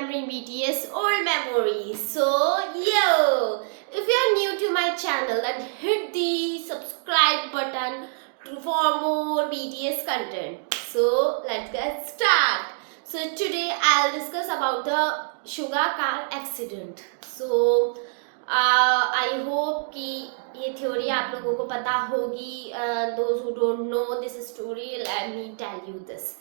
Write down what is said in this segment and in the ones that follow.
remembering BTS old memories. So, yo, if you're new to my channel, then hit the subscribe button for more BTS content. So, let's get start. So, today I'll discuss about the Suga car accident. So, I hope कि ये theory आप लोगों को पता होगी. Those who don't know this story, let me tell you this.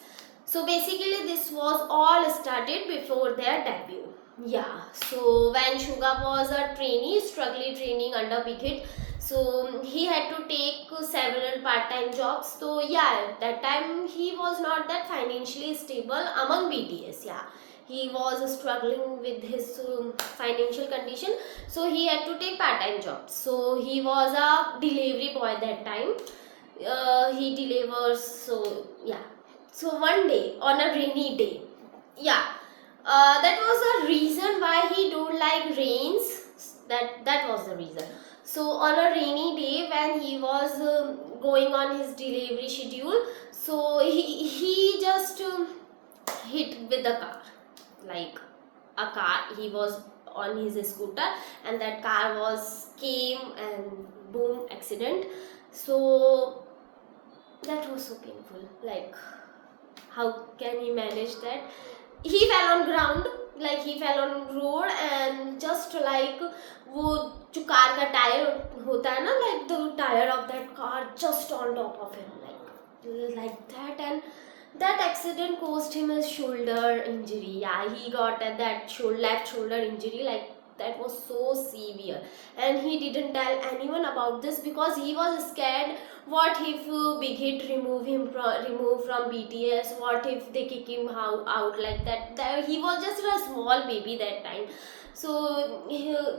So basically this was all started before their debut. Yeah, so when Suga was a trainee, struggling training under Big Hit, so he had to take several part-time jobs. So yeah, that time he was not that financially stable among BTS. Yeah, he was struggling with his financial condition, so he had to take part-time jobs. So he was a delivery boy that time. He delivers. So yeah, so one day on a rainy day, yeah, that was a reason why he don't like rains. That was the reason. So on a rainy day when he was going on his delivery schedule, so he just hit with the car, like a car. He was on his scooter and that car was came and boom, accident. So that was so painful. Like, how can he manage that? He fell on ground, like he fell on road, and just like वो जो car का tyre होता है ना, like the tire of that car just on top of him, like that. And that accident caused him a shoulder injury. Yeah, he got that left shoulder injury, like that was so severe. And he didn't tell anyone about this because he was scared. What if Big Hit remove from BTS? What if they kick him out like that? He was just a small baby that time. So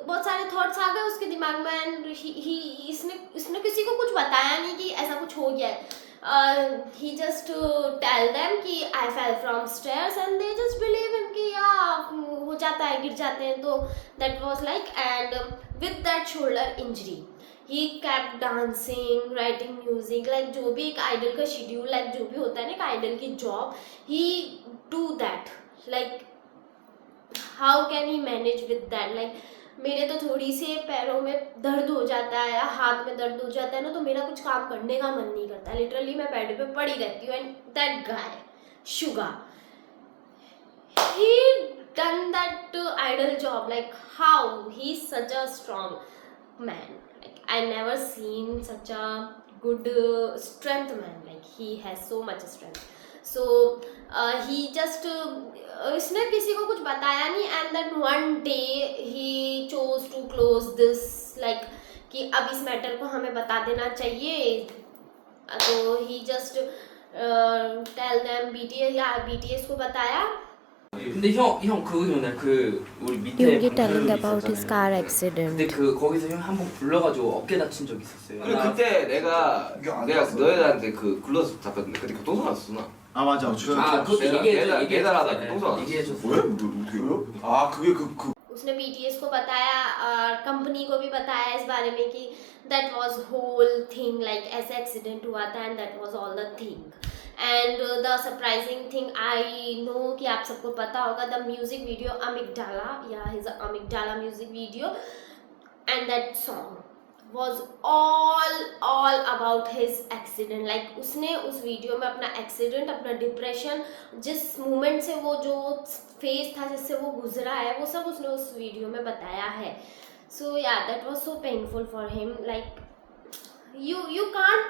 बहुत सारे thoughts आ गए उसके दिमाग में. And इसने किसी को कुछ बताया नहीं कि ऐसा कुछ हो गया है. He just tell them कि I fell from stairs and they just believe him कि हो जाता है, गिर जाते हैं. तो that was like, and with that shoulder injury he kept dancing, writing music, like जो भी एक आइडल का शेड्यूल, like जो भी होता है ना एक आइडल की job, he do that. Like how can he manage with that? Like मेरे तो थोड़ी से पैरों में दर्द हो जाता है या हाथ में दर्द हो जाता है ना, तो मेरा कुछ काम करने का मन नहीं करता. लिटरली मैं बेड पे पड़ी रहती हूँ. And that guy Suga, he done that idol job. Like how he's such a strong man. Like I never seen such a good strength man. Like he has so much strength. So he just इसने किसी को कुछ बताया नहीं. And then one day he chose to close this, like कि अब इस matter को हमें बता देना चाहिए. तो ही जस्ट टेल देम BTS, या BTS को बताया. 근데 형 그거 기억나? 그 우리 밑에 You'll be telling 방송국이 about his 있었잖아요. car 근데 accident. 그 거기서 형 한 번 굴러가지고 어깨 다친 적 있었어요. 그래 그때 내가 이게 안 내가 됐어. 너희들한테 그 글러스 잡혔는데 그때 교통사고 났었어 나. 아 맞아. 그것도 매달- 매달하다 얘기해줬어요. 교통사고 얘기해줬어요. 왜? 어떻게요? 아 그게 그 उसने BTS को बताया और कंपनी को भी बताया इस बारे में कि that was whole thing, like ऐसे एक्सीडेंट हुआ था and that was all the thing. And the surprising thing I know कि आप सबको पता होगा, द म्यूजिक वीडियो अमिगडाला, या his Amygdala music video, and that song was all about his accident. Like उसने उस वीडियो में अपना एक्सीडेंट, अपना डिप्रेशन, जिस मोमेंट से वो जो फेज था जिससे वो गुजरा है, वो सब उसने उस वीडियो में बताया है. सो या that was so painful for him. Like you can't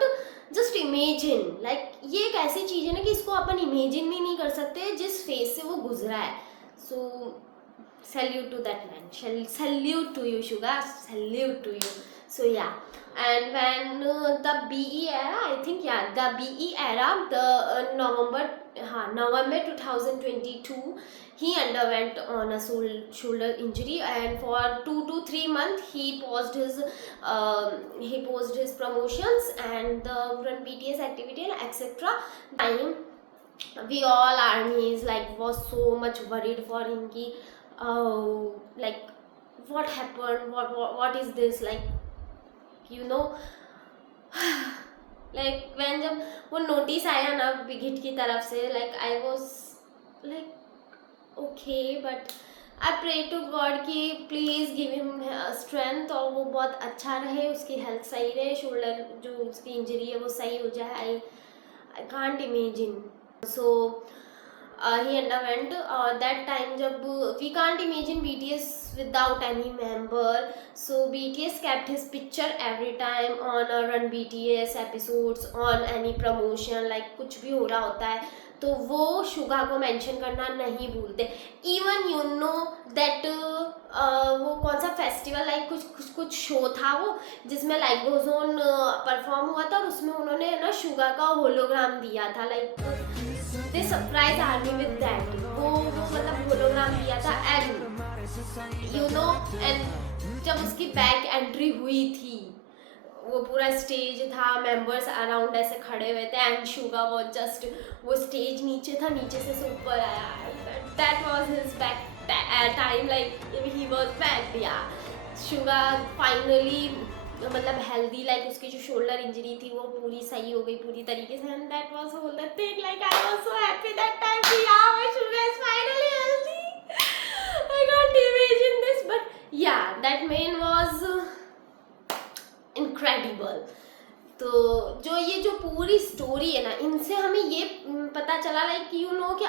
just imagine. Like ये एक ऐसी चीज़ है ना कि इसको अपन इमेजिन भी नहीं कर सकते जिस फेज से वो गुजरा है. सो salute to that man. Salute to you, Suga. Salute to you. So yeah, and when the BE era, I think the BE era, the November 2022, he underwent on a shoulder injury, and for 2 to 3 months he paused his promotions and the run BTS activity and etc. Time we all armies like was so much worried for him ki like what happened, what is this, like you know. like when जब वो notice आया ना big hit की तरफ से, like I was like okay, but I pray to God कि please give him strength और वो बहुत अच्छा रहे, उसकी हेल्थ सही रहे, शोल्डर जो उसकी इंजरी है वो सही हो जाए. आई can't imagine. So he underwent that time जब we can't imagine BTS without any member, so BTS kept his picture every time on Run BTS episodes, on any promotion, like कुछ भी हो रहा होता है तो वो शुगा को मेंशन करना नहीं भूलते. इवन यू नो दैट वो कौन सा फेस्टिवल, लाइक कुछ शो था वो जिसमें लाइक गोज ऑन परफॉर्म हुआ था और उसमें उन्होंने ना शुगा का होलोग्राम दिया था. Like they surprise army with that. वो मतलब होलोग्राम दिया था. एंड यू नो, एंड जब उसकी बैक एंट्री हुई थी वो पूरा स्टेज था, मेंबर्स अराउंड ऐसे खड़े हुए थे एंड शुगा वाज जस्ट, वो स्टेज नीचे था, नीचे से ऊपर आया. That was his back time, like he was back. या शुगा फाइनली मतलब हेल्दी, लाइक उसकी जो शोल्डर इंजरी थी वो पूरी सही हो गई पूरी तरीके से. And that was whole the thing, like I was so happy that time कि यार my Suga is finally healthy. I can't imagine this, but या दैट मैन वाज इनक्रेडिबल. तो जो ये जो पूरी स्टोरी है ना, इनसे हमें ये पता चला लाइक यू नो कि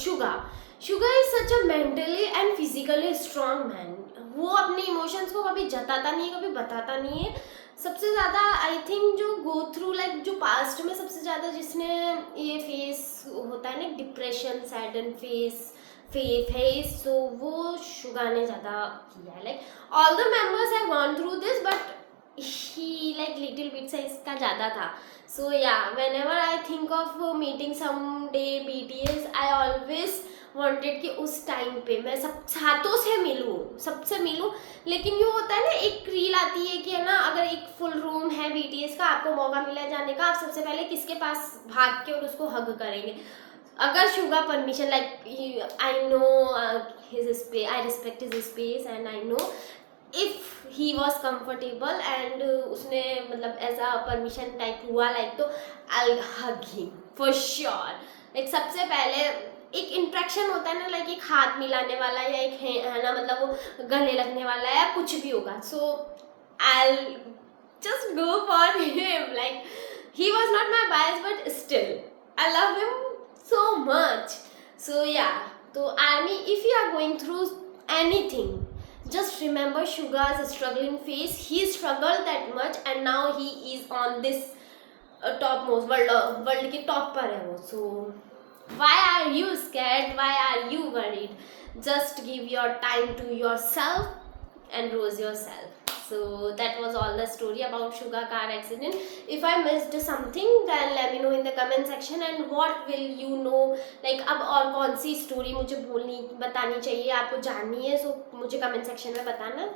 Suga is such a mentally and physically strong man. वो अपने इमोशंस को कभी जताता नहीं है, कभी बताता नहीं है. सबसे ज़्यादा आई थिंक जो गो थ्रू लाइक जो पास्ट में सबसे ज़्यादा जिसने ये फेस होता है ना डिप्रेशन, सैडन फेस, तो वो शुगा ने ज़्यादा किया है. Like all the members have gone through this, but he like little bit से इसका ज़्यादा था. So yeah, whenever I think of meeting someday BTS, I always wanted कि उस टाइम पे मैं सबसे मिलूँ. लेकिन ये होता है ना, एक रील आती है कि है ना, अगर एक फुल रूम है BTS का, आपको मौका मिला जाने का, आप सबसे पहले किसके पास भाग के और उसको हग करेंगे. अगर Suga permission, like I know his space, I respect his space and I know if he was comfortable and उसने मतलब एज अ परमिशन टाइप हुआ लाइक, तो I'll hug him for sure. Like सबसे पहले एक इंट्रैक्शन होता है ना, लाइक एक हाथ मिलाने वाला या एक है ना, मतलब वो गले लगने वाला है या कुछ भी होगा. सो I'll just go for him. Like he was not my bias, but still I love him so much. So yeah, so army, if you are going through anything, just remember Suga's struggling phase. He struggled that much and now he is on this topmost world के top पर है वो. So why are you scared? Why are you worried? Just give your time to yourself and rose yourself. So that was all the story about Suga car accident. If I missed something, then let me know in the comment section. And what will you know? Like अब और कौन सी story मुझे बतानी चाहिए, आपको जाननी है, so मुझे comment section में बताना.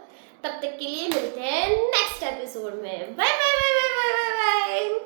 तब तक के लिए मिलते हैं नेक्स्ट एपिसोड में. Bye bye bye bye bye bye.